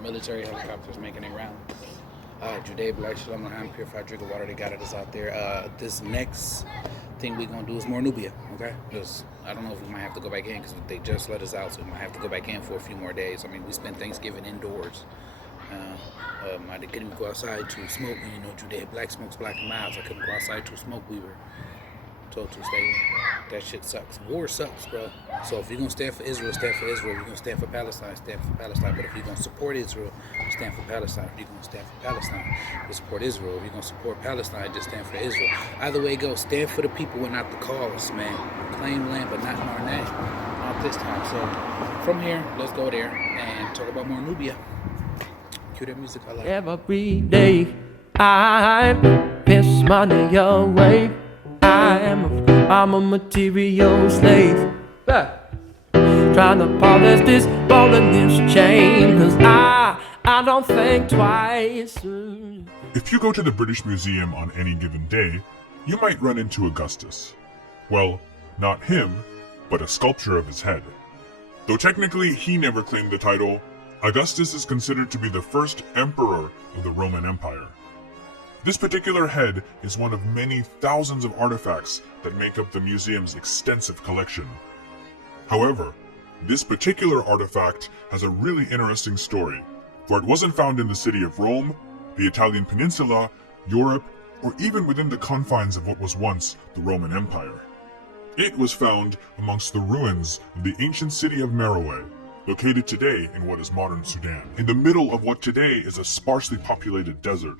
military helicopters making a round. Judea, Black, Shalom L'Chaim, purified drink of water. They got us out there. This next thing we're gonna do is more Nubia. Okay, because I don't know if we might have to go back in because they just let us out, so we might have to go back in for a few more days. I mean, we spent Thanksgiving indoors. I couldn't even go outside to smoke. You know, Judea Black smokes black and miles. I couldn't go outside to smoke. We were told to stay in. That shit sucks. War sucks, bro. So if you're gonna stand for Israel, stand for Israel. If you're gonna stand for Palestine, stand for Palestine. But if you're gonna support Israel, stand for Palestine. If you're gonna stand for Palestine, you support Israel. If you're gonna support Palestine, just stand for Israel. Either way it goes, stand for the people and not the cause, man. Claim land, but not in our name. Not this time. So from here, let's go there and talk about more Nubia. Cue that music I like. Every day I piss money away. I'm a material slave, trying to polish this ball and this chain, cause I don't think twice. If you go to the British Museum on any given day, you might run into Augustus. Well, not him, but a sculpture of his head. Though technically he never claimed the title, Augustus is considered to be the first emperor of the Roman Empire. This particular head is one of many thousands of artifacts that make up the museum's extensive collection. However, this particular artifact has a really interesting story, for it wasn't found in the city of Rome, the Italian peninsula, Europe, or even within the confines of what was once the Roman Empire. It was found amongst the ruins of the ancient city of Meroe, located today in what is modern Sudan, in the middle of what today is a sparsely populated desert.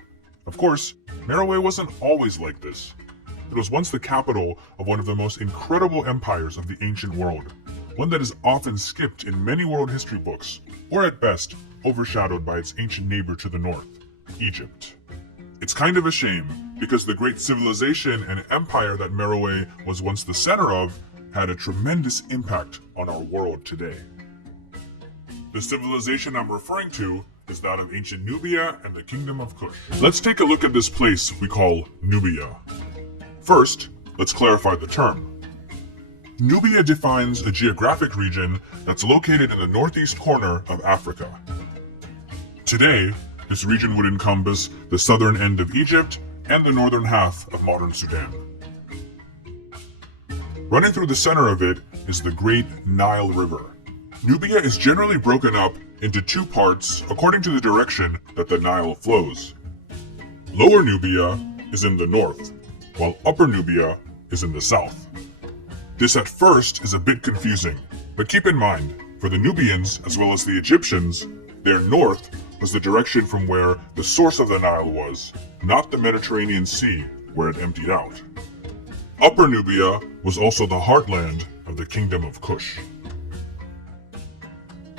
Of course, Meroe wasn't always like this. It was once the capital of one of the most incredible empires of the ancient world, one that is often skipped in many world history books, or at best, overshadowed by its ancient neighbor to the north, Egypt. It's kind of a shame, because the great civilization and empire that Meroe was once the center of had a tremendous impact on our world today. The civilization I'm referring to is that of ancient Nubia and the kingdom of Kush. Let's take a look at this place we call Nubia. First, let's clarify the term. Nubia defines a geographic region that's located in the northeast corner of Africa. Today, this region would encompass the southern end of Egypt and the northern half of modern Sudan. Running through the center of it is the Great Nile River. Nubia is generally broken up into two parts according to the direction that the Nile flows. Lower Nubia is in the north, while Upper Nubia is in the south. This at first is a bit confusing, but keep in mind, for the Nubians as well as the Egyptians, their north was the direction from where the source of the Nile was, not the Mediterranean Sea where it emptied out. Upper Nubia was also the heartland of the kingdom of Kush.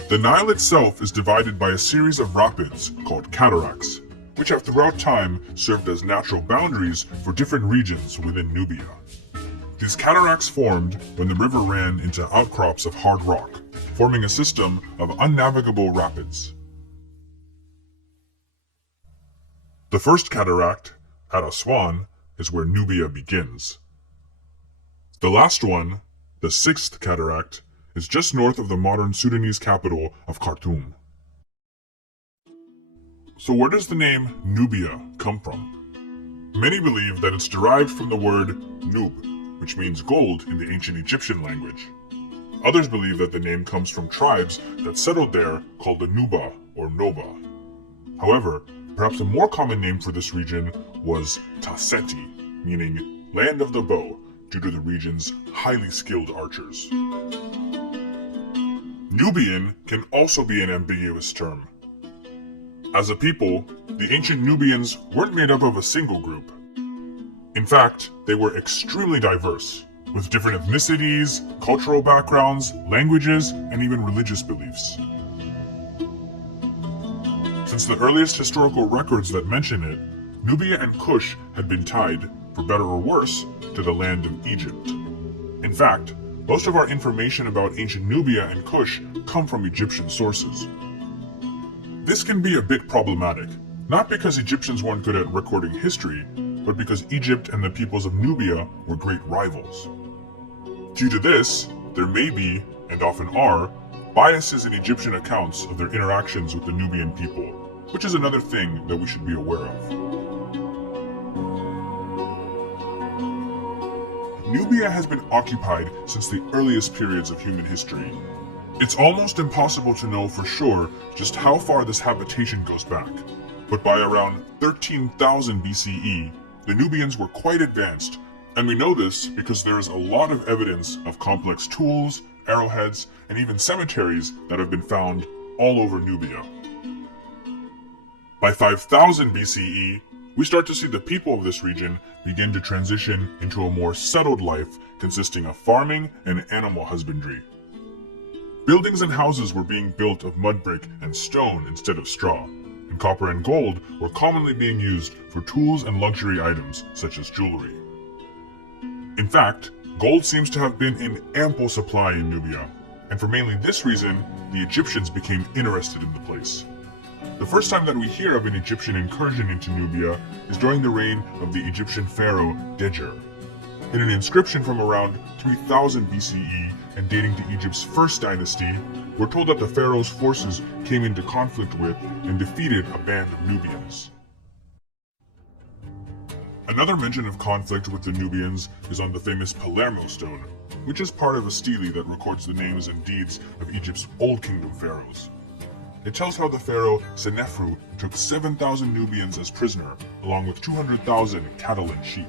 The Nile itself is divided by a series of rapids called cataracts, which have throughout time served as natural boundaries for different regions within Nubia. These cataracts formed when the river ran into outcrops of hard rock, forming a system of unnavigable rapids. The first cataract, at Aswan, is where Nubia begins. The last one, the sixth cataract, is just north of the modern Sudanese capital of Khartoum. So where does the name Nubia come from? Many believe that it's derived from the word Nub, which means gold in the ancient Egyptian language. Others believe that the name comes from tribes that settled there called the Nuba or Noba. However, perhaps a more common name for this region was Taseti, meaning land of the bow, due to the region's highly skilled archers. Nubian can also be an ambiguous term. As a people, the ancient Nubians weren't made up of a single group. In fact, they were extremely diverse, with different ethnicities, cultural backgrounds, languages, and even religious beliefs. Since the earliest historical records that mention it, Nubia and Kush had been tied, for better or worse, to the land of Egypt. In fact, most of our information about ancient Nubia and Kush come from Egyptian sources. This can be a bit problematic, not because Egyptians weren't good at recording history, but because Egypt and the peoples of Nubia were great rivals. Due to this, there may be, and often are, biases in Egyptian accounts of their interactions with the Nubian people, which is another thing that we should be aware of. Nubia has been occupied since the earliest periods of human history. It's almost impossible to know for sure just how far this habitation goes back, but by around 13,000 BCE, the Nubians were quite advanced, and we know this because there is a lot of evidence of complex tools, arrowheads, and even cemeteries that have been found all over Nubia. By 5000 BCE, we start to see the people of this region begin to transition into a more settled life consisting of farming and animal husbandry. Buildings and houses were being built of mud brick and stone instead of straw, and copper and gold were commonly being used for tools and luxury items such as jewelry. In fact, gold seems to have been in ample supply in Nubia, and for mainly this reason, the Egyptians became interested in the place. The first time that we hear of an Egyptian incursion into Nubia is during the reign of the Egyptian pharaoh Dejer. In an inscription from around 3000 BCE and dating to Egypt's first dynasty, we're told that the pharaoh's forces came into conflict with and defeated a band of Nubians. Another mention of conflict with the Nubians is on the famous Palermo stone, which is part of a stele that records the names and deeds of Egypt's Old Kingdom pharaohs. It tells how the pharaoh Senefru took 7,000 Nubians as prisoner, along with 200,000 cattle and sheep.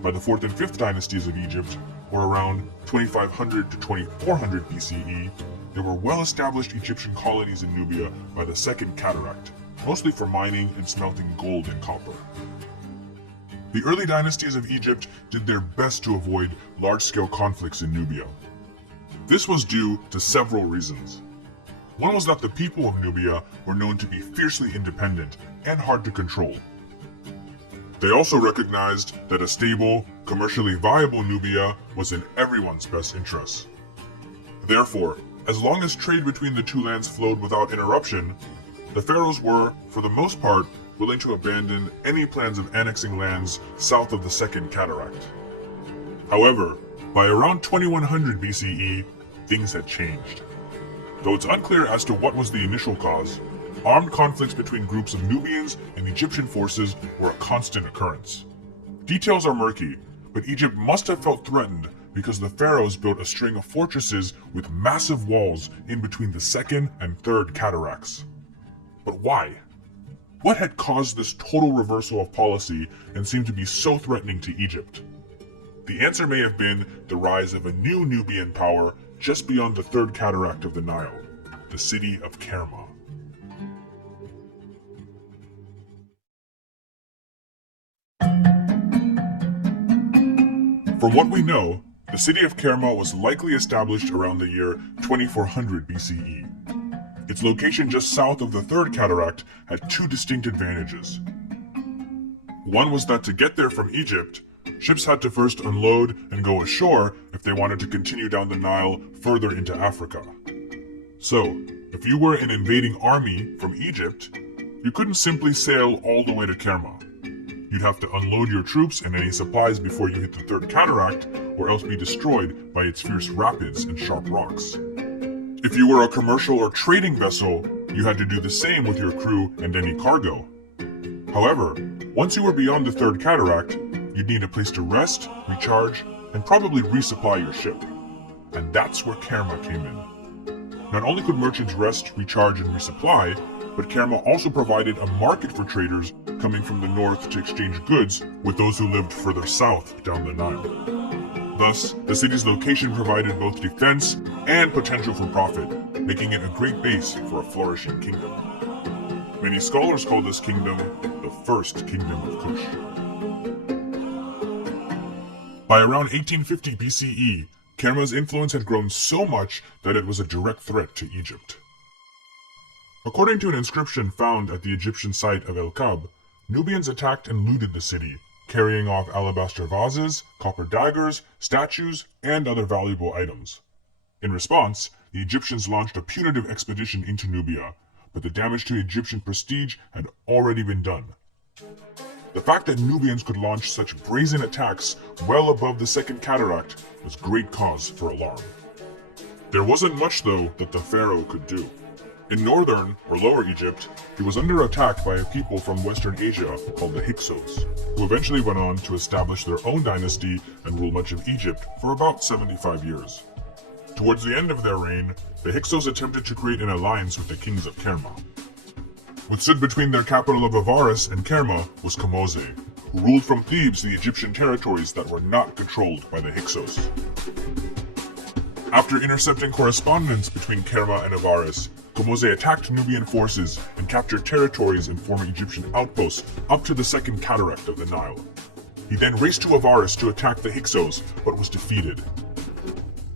By the 4th and 5th dynasties of Egypt, or around 2500 to 2400 BCE, there were well-established Egyptian colonies in Nubia by the Second Cataract, mostly for mining and smelting gold and copper. The early dynasties of Egypt did their best to avoid large-scale conflicts in Nubia. This was due to several reasons. One was that the people of Nubia were known to be fiercely independent and hard to control. They also recognized that a stable, commercially viable Nubia was in everyone's best interests. Therefore, as long as trade between the two lands flowed without interruption, the pharaohs were, for the most part, willing to abandon any plans of annexing lands south of the Second Cataract. However, by around 2100 BCE, things had changed. Though it's unclear as to what was the initial cause, armed conflicts between groups of Nubians and Egyptian forces were a constant occurrence. Details are murky, but Egypt must have felt threatened because the pharaohs built a string of fortresses with massive walls in between the Second and Third Cataracts. But why? What had caused this total reversal of policy and seemed to be so threatening to Egypt? The answer may have been the rise of a new Nubian power just beyond the Third Cataract of the Nile, the city of Kerma. From what we know, the city of Kerma was likely established around the year 2400 BCE. Its location just south of the Third Cataract had two distinct advantages. One was that to get there from Egypt, ships had to first unload and go ashore if they wanted to continue down the Nile further into Africa. So, if you were an invading army from Egypt, you couldn't simply sail all the way to Kerma. You'd have to unload your troops and any supplies before you hit the Third Cataract, or else be destroyed by its fierce rapids and sharp rocks. If you were a commercial or trading vessel, you had to do the same with your crew and any cargo. However, once you were beyond the Third Cataract, you'd need a place to rest, recharge, and probably resupply your ship. And that's where Kerma came in. Not only could merchants rest, recharge, and resupply, but Kerma also provided a market for traders coming from the north to exchange goods with those who lived further south down the Nile. Thus, the city's location provided both defense and potential for profit, making it a great base for a flourishing kingdom. Many scholars call this kingdom the First Kingdom of Kush. By around 1850 BCE, Kerma's influence had grown so much that it was a direct threat to Egypt. According to an inscription found at the Egyptian site of El Kab, Nubians attacked and looted the city, carrying off alabaster vases, copper daggers, statues, and other valuable items. In response, the Egyptians launched a punitive expedition into Nubia, but the damage to Egyptian prestige had already been done. The fact that Nubians could launch such brazen attacks well above the Second Cataract was great cause for alarm. There wasn't much, though, that the pharaoh could do. In northern, or Lower Egypt, he was under attack by a people from Western Asia called the Hyksos, who eventually went on to establish their own dynasty and rule much of Egypt for about 75 years. Towards the end of their reign, the Hyksos attempted to create an alliance with the kings of Kerma. What stood between their capital of Avaris and Kerma was Kamose, who ruled from Thebes the Egyptian territories that were not controlled by the Hyksos. After intercepting correspondence between Kerma and Avaris, Kamose attacked Nubian forces and captured territories in former Egyptian outposts up to the second cataract of the Nile. He then raced to Avaris to attack the Hyksos, but was defeated.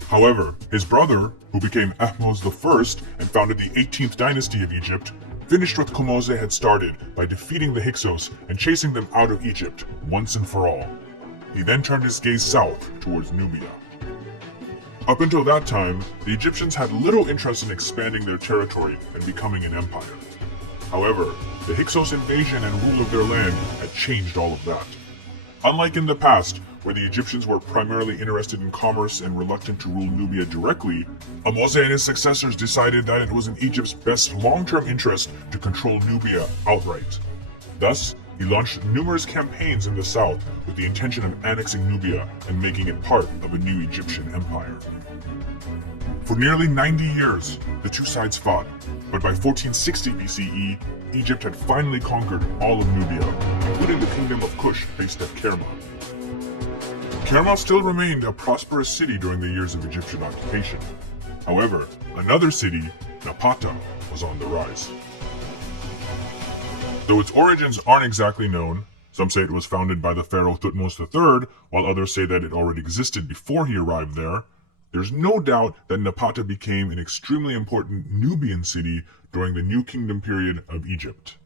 However, his brother, who became Ahmose I and founded the 18th dynasty of Egypt, finished what Kamose had started by defeating the Hyksos and chasing them out of Egypt once and for all. He then turned his gaze south towards Nubia. Up until that time, the Egyptians had little interest in expanding their territory and becoming an empire. However, the Hyksos invasion and rule of their land had changed all of that. Unlike in the past, where the Egyptians were primarily interested in commerce and reluctant to rule Nubia directly, Ahmose and his successors decided that it was in Egypt's best long-term interest to control Nubia outright. Thus, he launched numerous campaigns in the south with the intention of annexing Nubia and making it part of a new Egyptian empire. For nearly 90 years, the two sides fought, but by 1460 BCE, Egypt had finally conquered all of Nubia, including the kingdom of Kush based at Kerma. Kerma still remained a prosperous city during the years of Egyptian occupation. However, another city, Napata, was on the rise. Though its origins aren't exactly known, some say it was founded by the pharaoh Thutmose III, while others say that it already existed before he arrived there, there's no doubt that Napata became an extremely important Nubian city during the New Kingdom period of Egypt.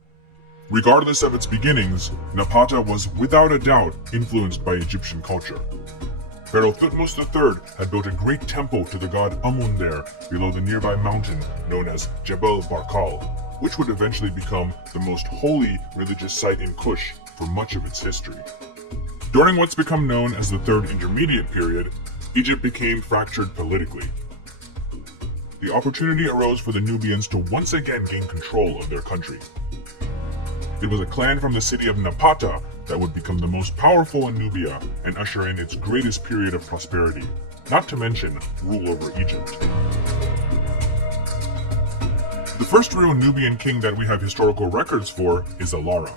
Regardless of its beginnings, Napata was without a doubt influenced by Egyptian culture. Pharaoh Thutmose III had built a great temple to the god Amun there below the nearby mountain known as Jebel Barkal, which would eventually become the most holy religious site in Kush for much of its history. During what's become known as the Third Intermediate Period, Egypt became fractured politically. The opportunity arose for the Nubians to once again gain control of their country. It was a clan from the city of Napata that would become the most powerful in Nubia and usher in its greatest period of prosperity, not to mention rule over Egypt. The first real Nubian king that we have historical records for is Alara.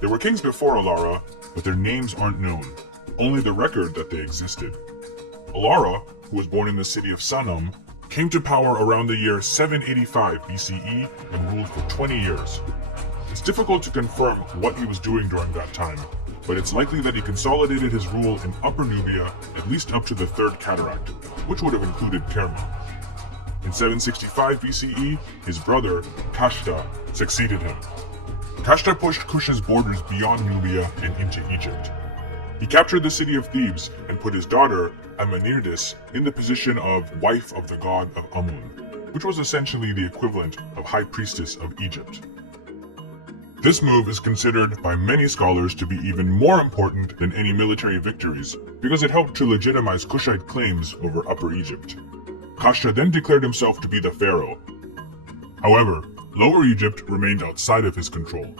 There were kings before Alara, but their names aren't known, only the record that they existed. Alara, who was born in the city of Sanum, came to power around the year 785 BCE and ruled for 20 years. It's difficult to confirm what he was doing during that time, but it's likely that he consolidated his rule in Upper Nubia at least up to the Third Cataract, which would have included Kerma. In 765 BCE, his brother, Kashta, succeeded him. Kashta pushed Kush's borders beyond Nubia and into Egypt. He captured the city of Thebes and put his daughter, Amanirdis, in the position of wife of the god of Amun, which was essentially the equivalent of high priestess of Egypt. This move is considered by many scholars to be even more important than any military victories because it helped to legitimize Kushite claims over Upper Egypt. Kashta then declared himself to be the pharaoh. However, Lower Egypt remained outside of his control.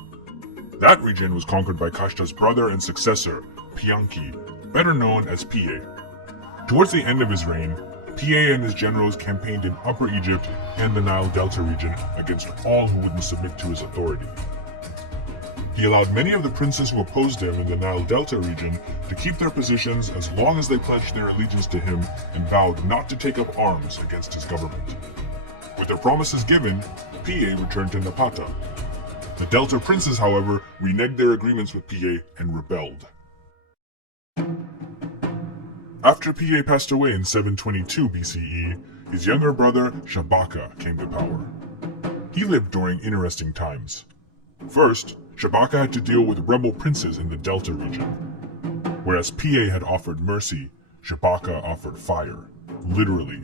That region was conquered by Kashta's brother and successor, Pianki, better known as Piye. Towards the end of his reign, Piye and his generals campaigned in Upper Egypt and the Nile Delta region against all who wouldn't submit to his authority. He allowed many of the princes who opposed him in the Nile Delta region to keep their positions as long as they pledged their allegiance to him and vowed not to take up arms against his government. With their promises given, Piye returned to Napata. The Delta princes, however, reneged their agreements with Piye and rebelled. After Piye passed away in 722 BCE, his younger brother Shabaka came to power. He lived during interesting times. First, Shabaka had to deal with rebel princes in the Delta region. Whereas Piye had offered mercy, Shabaka offered fire, literally.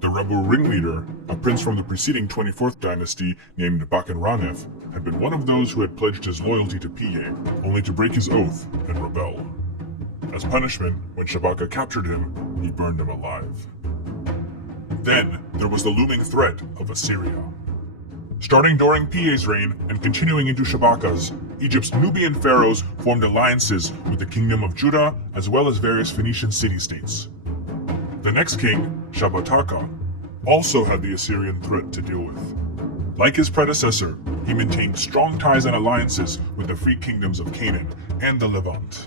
The rebel ringleader, a prince from the preceding 24th dynasty named Bakenranef, had been one of those who had pledged his loyalty to Piye, only to break his oath and rebel. As punishment, when Shabaka captured him, he burned him alive. Then there was the looming threat of Assyria. Starting during Piye's reign and continuing into Shabaka's, Egypt's Nubian pharaohs formed alliances with the Kingdom of Judah as well as various Phoenician city-states. The next king, Shabbataka, also had the Assyrian threat to deal with. Like his predecessor, he maintained strong ties and alliances with the free kingdoms of Canaan and the Levant.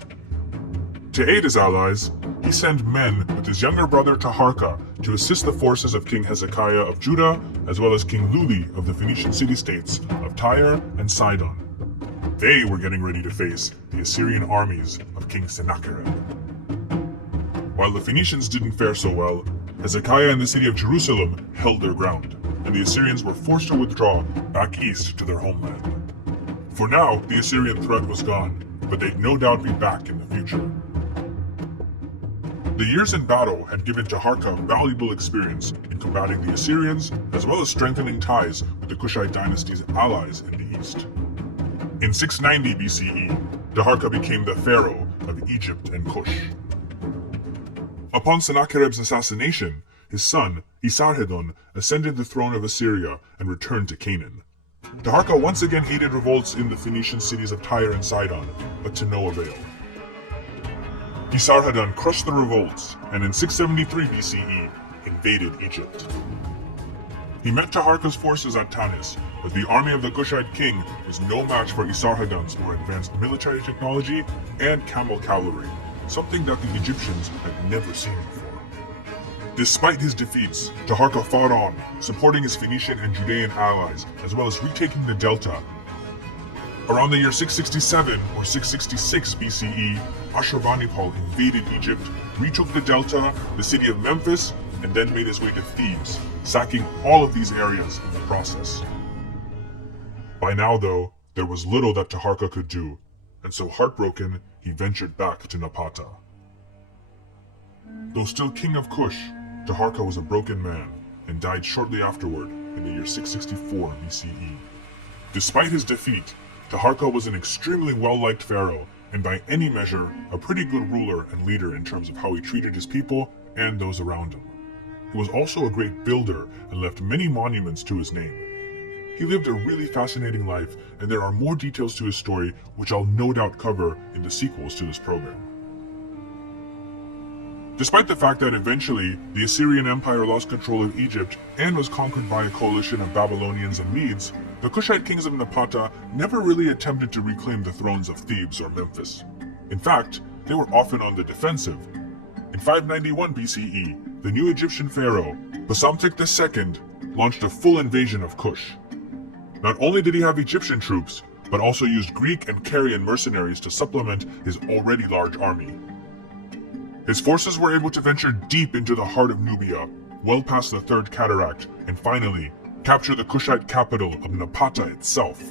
To aid his allies, he sent men with his younger brother Taharka to assist the forces of King Hezekiah of Judah, as well as King Luli of the Phoenician city-states of Tyre and Sidon. They were getting ready to face the Assyrian armies of King Sennacherib. While the Phoenicians didn't fare so well, Hezekiah and the city of Jerusalem held their ground, and the Assyrians were forced to withdraw back east to their homeland. For now, the Assyrian threat was gone, but they'd no doubt be back in the future. The years in battle had given Taharka valuable experience in combating the Assyrians, as well as strengthening ties with the Kushite dynasty's allies in the east. In 690 BCE, Taharka became the pharaoh of Egypt and Kush. Upon Sennacherib's assassination, his son, Esarhaddon, ascended the throne of Assyria and returned to Canaan. Taharka once again aided revolts in the Phoenician cities of Tyre and Sidon, but to no avail. Esarhaddon crushed the revolts, and in 673 BCE, invaded Egypt. He met Taharka's forces at Tanis, but the army of the Kushite king was no match for Esarhaddon's more advanced military technology and camel cavalry, something that the Egyptians had never seen before. Despite his defeats, Taharka fought on, supporting his Phoenician and Judean allies, as well as retaking the Delta. Around the year 667 or 666 BCE, Ashurbanipal invaded Egypt, retook the Delta, the city of Memphis, and then made his way to Thebes, sacking all of these areas in the process. By now, though, there was little that Taharka could do, and so heartbroken, he ventured back to Napata. Though still king of Kush, Taharka was a broken man and died shortly afterward in the year 664 BCE. Despite his defeat, Taharka was an extremely well-liked pharaoh, and by any measure, a pretty good ruler and leader in terms of how he treated his people and those around him. He was also a great builder and left many monuments to his name. He lived a really fascinating life, and there are more details to his story which I'll no doubt cover in the sequels to this program. Despite the fact that eventually the Assyrian Empire lost control of Egypt and was conquered by a coalition of Babylonians and Medes, the Kushite kings of Napata never really attempted to reclaim the thrones of Thebes or Memphis. In fact, they were often on the defensive. In 591 BCE, the new Egyptian pharaoh, Psamtik II, launched a full invasion of Kush. Not only did he have Egyptian troops, but also used Greek and Carian mercenaries to supplement his already large army. His forces were able to venture deep into the heart of Nubia, well past the Third Cataract, and finally, capture the Kushite capital of Napata itself.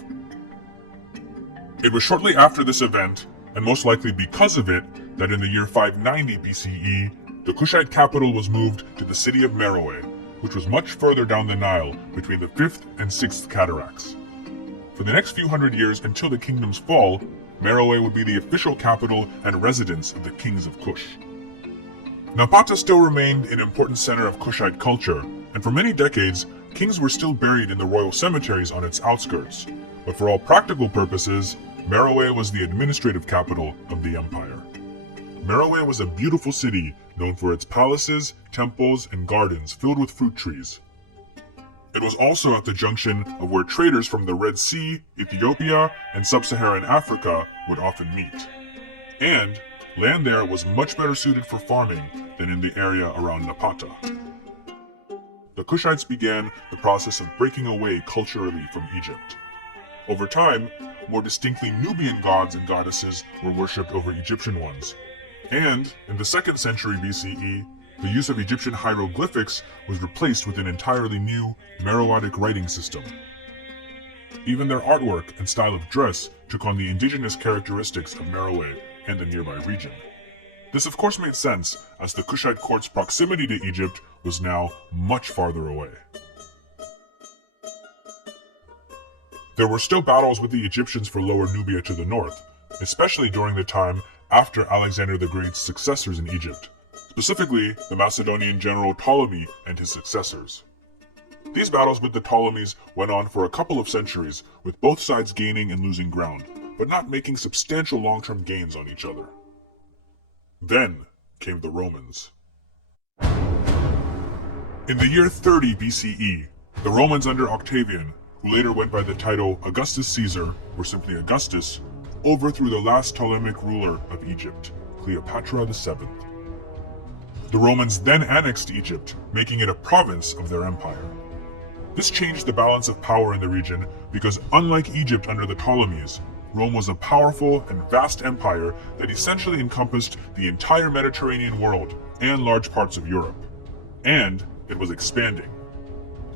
It was shortly after this event, and most likely because of it, that in the year 590 BCE, the Kushite capital was moved to the city of Meroe, which was much further down the Nile between the 5th and 6th cataracts. For the next few hundred years until the kingdom's fall, Meroe would be the official capital and residence of the kings of Kush. Napata still remained an important center of Kushite culture, and for many decades, kings were still buried in the royal cemeteries on its outskirts. But for all practical purposes, Meroe was the administrative capital of the empire. Meroe was a beautiful city known for its palaces, temples, and gardens filled with fruit trees. It was also at the junction of where traders from the Red Sea, Ethiopia, and sub-Saharan Africa would often meet. And land there was much better suited for farming than in the area around Napata. The Kushites began the process of breaking away culturally from Egypt. Over time, more distinctly Nubian gods and goddesses were worshipped over Egyptian ones. And, in the 2nd century BCE, the use of Egyptian hieroglyphics was replaced with an entirely new Meroitic writing system. Even their artwork and style of dress took on the indigenous characteristics of Meroe and the nearby region. This of course made sense, as the Kushite court's proximity to Egypt was now much farther away. There were still battles with the Egyptians for Lower Nubia to the north, especially during the time after Alexander the Great's successors in Egypt, specifically the Macedonian general Ptolemy and his successors. These battles with the Ptolemies went on for a couple of centuries, with both sides gaining and losing ground, but not making substantial long-term gains on each other. Then came the Romans. In the year 30 BCE, the Romans under Octavian, who later went by the title Augustus Caesar, or simply Augustus, overthrew the last Ptolemaic ruler of Egypt, Cleopatra VII. The Romans then annexed Egypt, making it a province of their empire. This changed the balance of power in the region because, unlike Egypt under the Ptolemies, Rome was a powerful and vast empire that essentially encompassed the entire Mediterranean world and large parts of Europe. And it was expanding.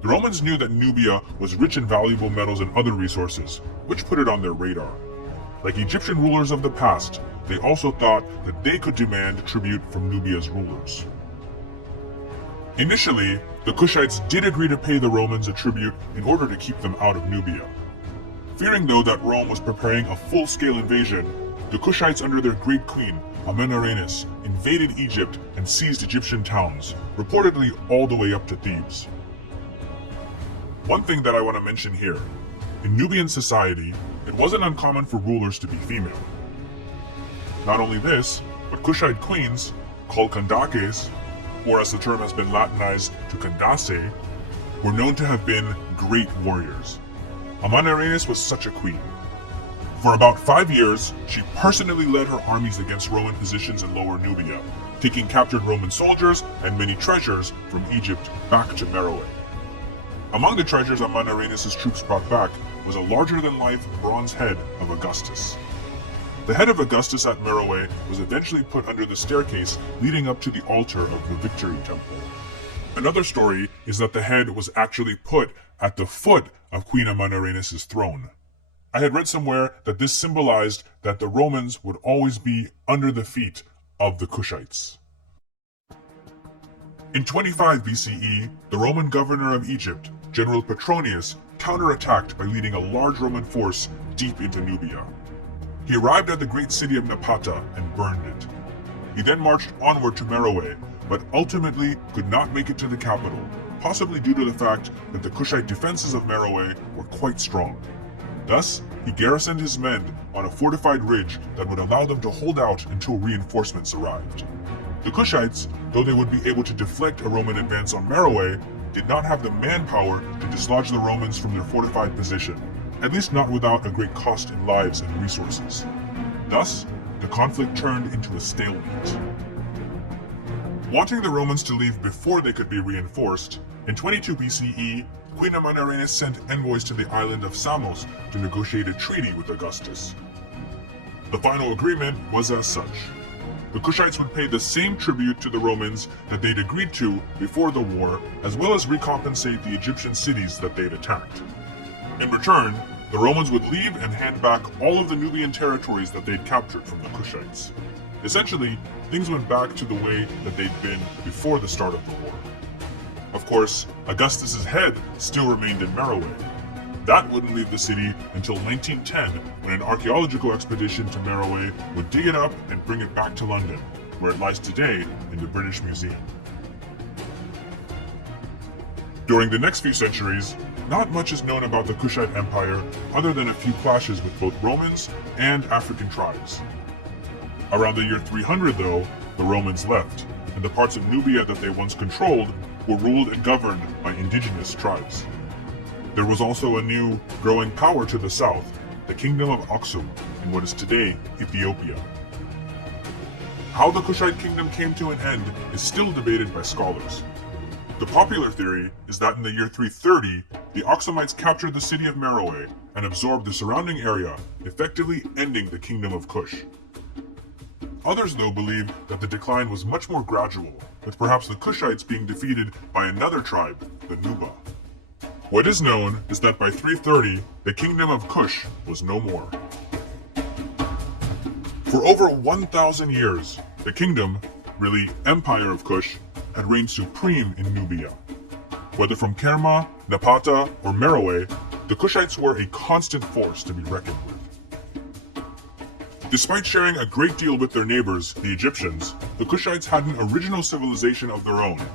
The Romans knew that Nubia was rich in valuable metals and other resources, which put it on their radar. Like Egyptian rulers of the past, they also thought that they could demand tribute from Nubia's rulers. Initially, the Kushites did agree to pay the Romans a tribute in order to keep them out of Nubia. Fearing though that Rome was preparing a full-scale invasion, the Kushites under their great queen, Amenarrenes, invaded Egypt and seized Egyptian towns, reportedly all the way up to Thebes. One thing that I want to mention here, in Nubian society, it wasn't uncommon for rulers to be female. Not only this, but Kushite queens, called Kandakes, or as the term has been Latinized to Candace, were known to have been great warriors. Amenarrenes was such a queen. For about 5 years, she personally led her armies against Roman positions in Lower Nubia, taking captured Roman soldiers and many treasures from Egypt back to Meroe. Among the treasures Amenarrenes' troops brought back was a larger-than-life bronze head of Augustus. The head of Augustus at Meroe was eventually put under the staircase leading up to the altar of the Victory Temple. Another story is that the head was actually put at the foot of Queen Amenarrenes' throne. I had read somewhere that this symbolized that the Romans would always be under the feet of the Kushites. In 25 BCE, the Roman governor of Egypt, General Petronius, counterattacked by leading a large Roman force deep into Nubia. He arrived at the great city of Napata and burned it. He then marched onward to Meroe, but ultimately could not make it to the capital, possibly due to the fact that the Kushite defenses of Meroe were quite strong. Thus, he garrisoned his men on a fortified ridge that would allow them to hold out until reinforcements arrived. The Kushites, though they would be able to deflect a Roman advance on Meroe, did not have the manpower to dislodge the Romans from their fortified position, at least not without a great cost in lives and resources. Thus, the conflict turned into a stalemate. Wanting the Romans to leave before they could be reinforced, in 22 BCE, Queen Amenarrenes sent envoys to the island of Samos to negotiate a treaty with Augustus. The final agreement was as such. The Kushites would pay the same tribute to the Romans that they'd agreed to before the war, as well as recompensate the Egyptian cities that they'd attacked. In return, the Romans would leave and hand back all of the Nubian territories that they'd captured from the Kushites. Essentially, things went back to the way that they'd been before the start of the war. Of course, Augustus's head still remained in Meroe. That wouldn't leave the city until 1910, when an archaeological expedition to Meroe would dig it up and bring it back to London, where it lies today in the British Museum. During the next few centuries, not much is known about the Kushite Empire other than a few clashes with both Romans and African tribes. Around the year 300, though, the Romans left, and the parts of Nubia that they once controlled were ruled and governed by indigenous tribes. There was also a new, growing power to the south, the Kingdom of Aksum, in what is today Ethiopia. How the Kushite kingdom came to an end is still debated by scholars. The popular theory is that in the year 330, the Aksumites captured the city of Meroe and absorbed the surrounding area, effectively ending the Kingdom of Kush. Others, though, believe that the decline was much more gradual, with perhaps the Kushites being defeated by another tribe, the Nuba. What is known is that by 330, the Kingdom of Kush was no more. For over 1,000 years, the kingdom, really Empire of Kush, had reigned supreme in Nubia. Whether from Kerma, Napata, or Meroe, the Kushites were a constant force to be reckoned with. Despite sharing a great deal with their neighbors, the Egyptians, the the Kushites had an original civilization of their own,